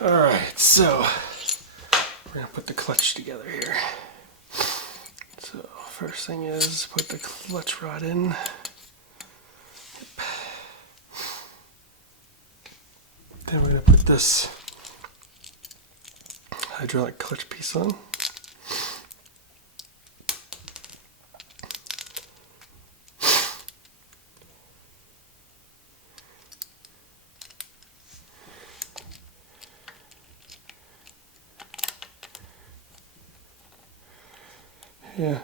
Alright, so we're going to put the clutch together here. So first thing is put the clutch rod in. Yep. Then we're going to put this hydraulic clutch piece on. Yeah.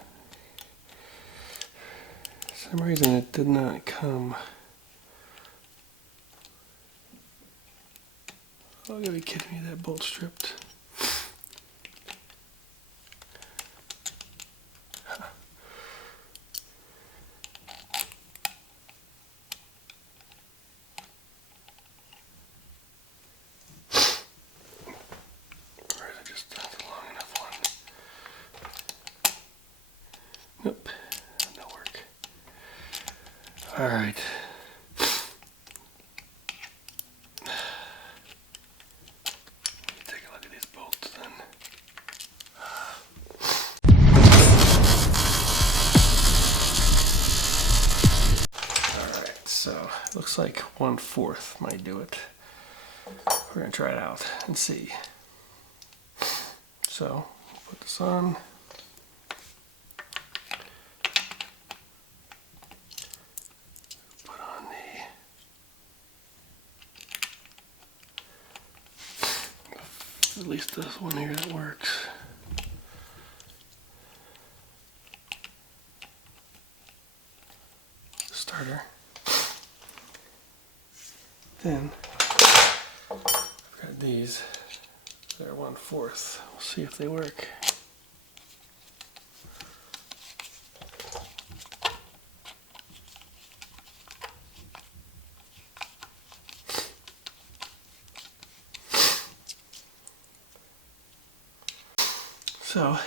For some reason it did not come. Oh, you gotta be kidding me, that bolt stripped. Huh. Or is it just not a long enough one? Nope, no work. Alright. Take a look at these bolts then. Alright, so looks like 1/4 might do it. We're gonna try it out and see. So, put this on. Put on at least this one here that works. Starter. Then I've got these. They're 1/4. We'll see if they work. So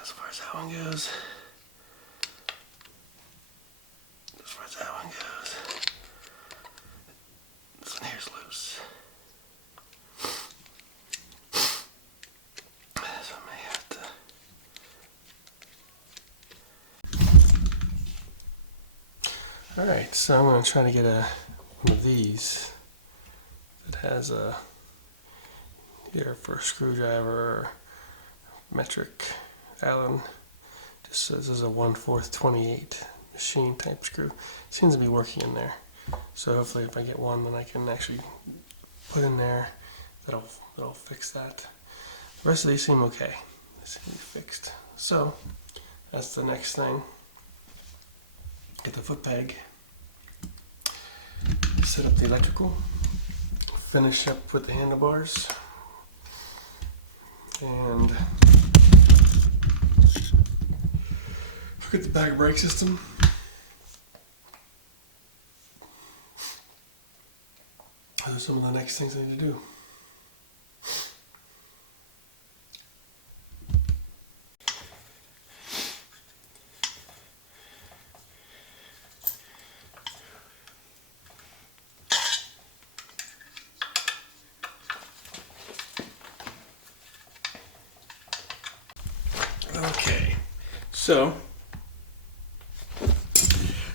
as far as that one goes, as far as that one goes, this one here's loose. So I may have to. Alright, so I'm going to try to get one of these that has a here for a screwdriver or metric Allen. Just says this is a 1/4 28 machine type screw. Seems to be working in there. So hopefully if I get one, then I can actually put in there. That'll fix that. The rest of these seem okay. They seem to be fixed. So that's the next thing. Get the foot peg. Set up the electrical. Finish up with the handlebars. And get the back brake system. Those are some of the next things I need to do. Okay, so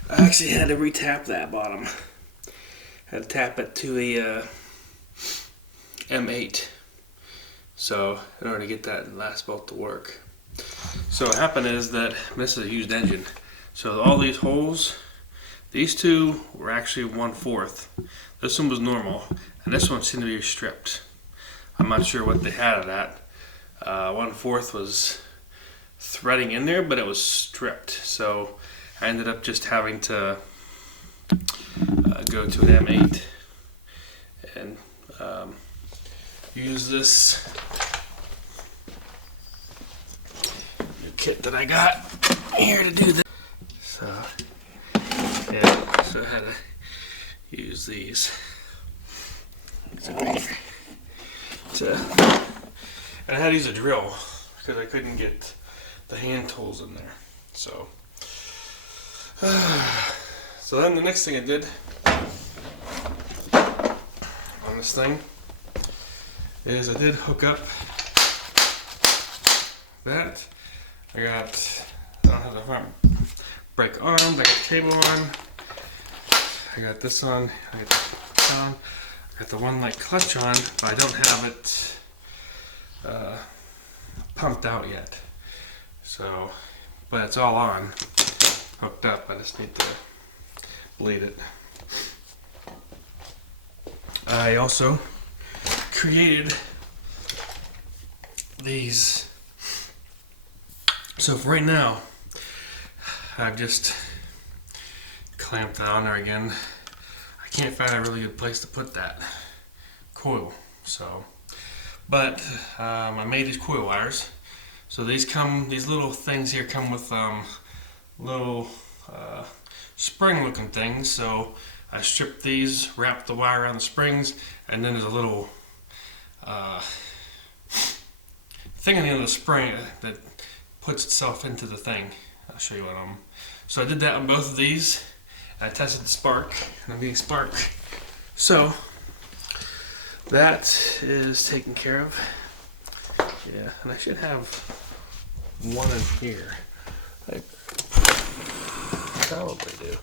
I actually had to re-tap that bottom. Had to tap it to a M8. So in order to get that last bolt to work. So what happened is that this is a used engine. So all these holes, these two were actually 1/4. This one was normal, and this one seemed to be stripped. I'm not sure what they had of that. 1/4 was threading in there, but it was stripped. So I ended up just having to go to an M8 and use this kit that I got here to do this. So yeah, so I had to use these. And I had to use a drill because I couldn't get the hand tools in there. So, so then the next thing I did on this thing is I did hook up that. I don't have the front brake arms, I got the cable on, I got this on, I got the one light clutch on, but I don't have it pumped out yet. So, but it's all on, hooked up. I just need to bleed it. I also created these. So for right now, I've just clamped that on there again. I can't find a really good place to put that coil. So, but I made these coil wires. So these little things here come with little spring-looking things. So I stripped these, wrapped the wire around the springs, and then there's a little thing on the end of the spring that puts itself into the thing. I'll show you what I'm. So I did that on both of these. I tested the spark, and I'm getting spark. So that is taken care of. Yeah, and I should have one in here. I probably do.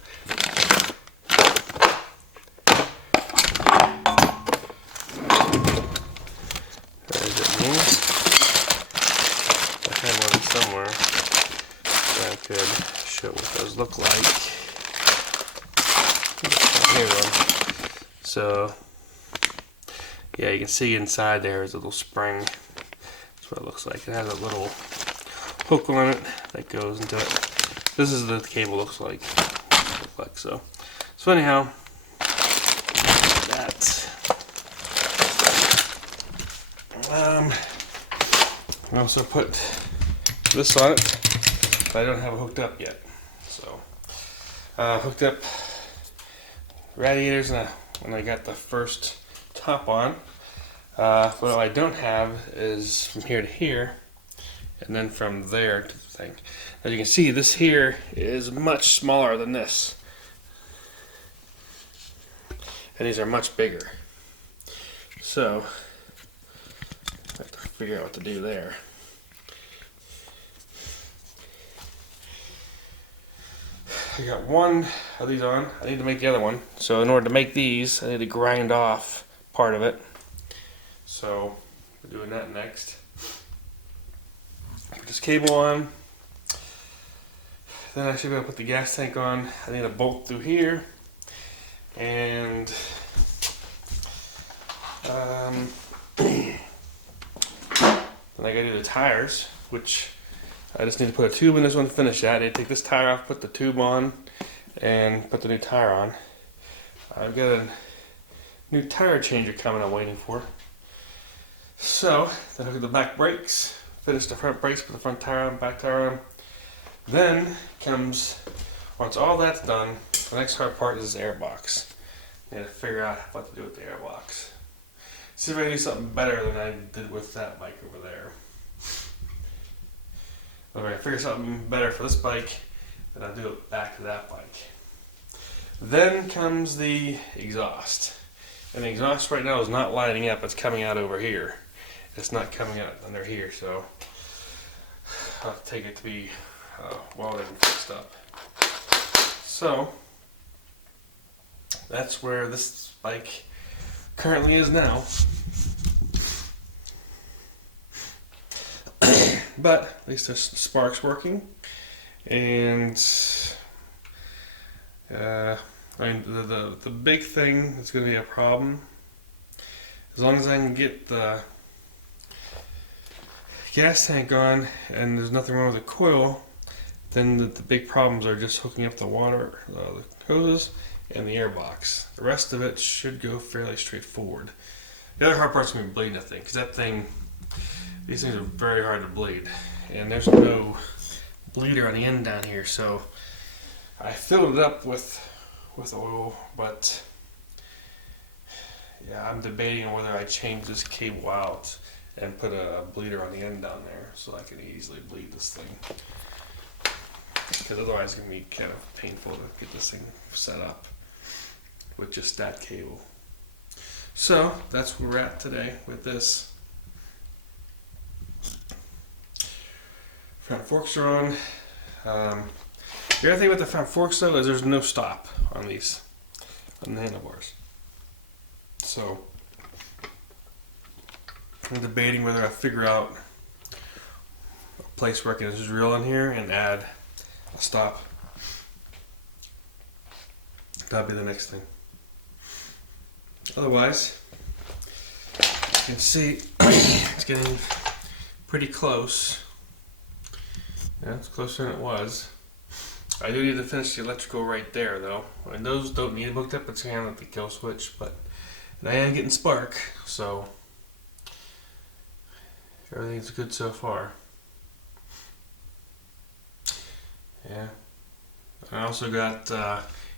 There's it here. I had one somewhere that I could show what those look like. Here one. So yeah, you can see inside there is a little spring. That's what it looks like. It has a little hook on it that goes into it. This is what the cable looks like. So anyhow, that. I also put this on it, but I don't have it hooked up yet. So hooked up radiators when I got the first top on. What I don't have is from here to here, and then from there to the thing. As you can see, this here is much smaller than this, and these are much bigger. So I have to figure out what to do there. I got one of these on. I need to make the other one. So in order to make these, I need to grind off part of it. So we're doing that next. Put this cable on. Then I should be able to put the gas tank on. I need a bolt through here. And then I gotta do the tires, which I just need to put a tube in this one to finish that. I need to take this tire off, put the tube on, and put the new tire on. I've got a new tire changer coming I'm waiting for. So, then hook up the back brakes, finish the front brakes, put the front tire on, back tire on. Then comes, once all that's done, the next hard part is this air box. I need to figure out what to do with the air box. See if I can do something better than I did with that bike over there. If I figure something better for this bike, then I'll do it back to that bike. Then comes the exhaust. And the exhaust right now is not lighting up, it's coming out over here. It's not coming out under here, so I'll have to take it to be welded and fixed up. So that's where this bike currently is now. But at least there's sparks working, and I mean the big thing that's going to be a problem, as long as I can get the gas tank on and there's nothing wrong with the coil, then the big problems are just hooking up the water, the hoses, and the air box. The rest of it should go fairly straightforward. The other hard part's going to be bleeding, I think, because that thing. These things are very hard to bleed, and there's no bleeder on the end down here, so I filled it up with oil, but yeah, I'm debating on whether I change this cable out and put a bleeder on the end down there so I can easily bleed this thing. Because otherwise it's going to be kind of painful to get this thing set up with just that cable. So that's where we're at today with this. Front forks are on. The other thing with the front forks though is there's no stop on these, on the handlebars. So I'm debating whether I figure out a place where I can just drill in here and add a stop. That'll be the next thing. Otherwise, you can see it's getting pretty close. Yeah, it's closer than it was. I do need to finish the electrical right there though. And those don't need hooked up, it's kind of like the kill switch, but and I am getting spark, so everything's good so far. Yeah. I also got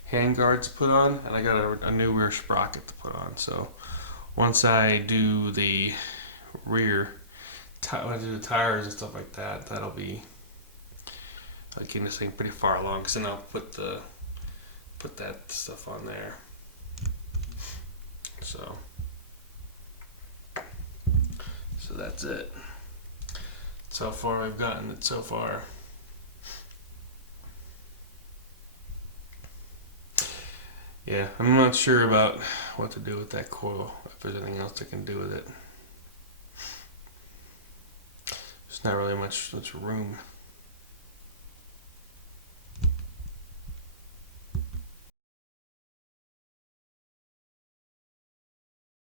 hand guards put on, and I got a new rear sprocket to put on. So once I do the rear, when I do the tires and stuff like that, that'll be like getting this thing pretty far along. Because then I'll put that stuff on there. So that's it. That's how far I've gotten it so far. Yeah, I'm not sure about what to do with that coil, if there's anything else I can do with it. There's not really much room.